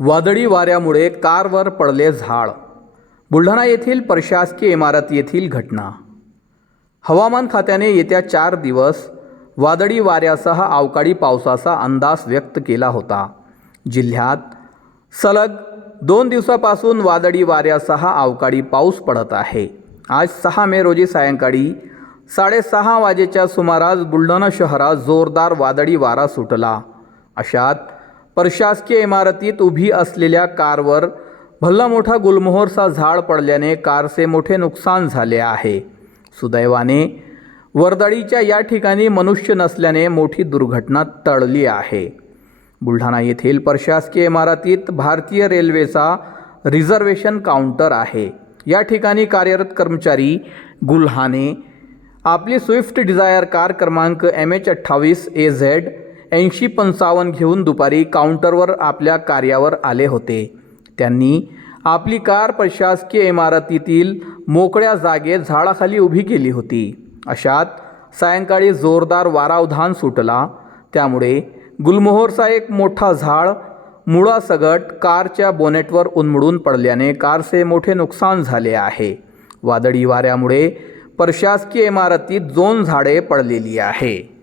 वादळी वाऱ्यामुळे कारवर पडले झाड. बुलढाणा येथील प्रशासकीय इमारत येथील घटना. हवामान खात्याने येत्या चार दिवस वादळी वाऱ्यासह अवकाळी पावसाचा अंदाज व्यक्त केला होता. जिल्ह्यात सलग दोन दिवसापासून वादळी वाऱ्यासह अवकाळी पाऊस पडत आहे. आज सहा मे रोजी सायंकाळी साडेसहा वाजेच्या सुमारास बुलढाणा शहरात जोरदार वादळी वारा सुटला. अशात प्रशासकीय इमारतीत उभी असलेल्या कारवर भल्ला मोठा गुलमोहरचा झाड पडल्याने कारचे मोठे नुकसान झाले आहे. सुदैवाने वर्दळीच्या या ठिकाणी मनुष्य नसल्याने मोठी दुर्घटना टळली आहे. बुलढाणा येथील प्रशासकीय इमारतीत भारतीय रेल्वेचा रिझर्वेशन काउंटर आहे. या ठिकाणी कार्यरत कर्मचारी गुल्हाने आपली स्विफ्ट डिझायर कार क्रमांक एम एच अठ्ठावीस ए झेड ऐंशी पंचावन्न घेऊन दुपारी काउंटरवर आपल्या कार्यावर आले होते. त्यांनी आपली कार प्रशासकीय इमारतीतील मोकळ्या जागेत झाडाखाली उभी केली होती. अशात सायंकाळी जोरदार वारावधान सुटला. त्यामुळे गुलमोहरचा एक मोठा झाड मुळासगट कारच्या बोनेटवर उन्मळून पडल्याने कारचे मोठे नुकसान झाले आहे. वादळी वाऱ्यामुळे प्रशासकीय इमारतीत दोन झाडे पडलेली आहे.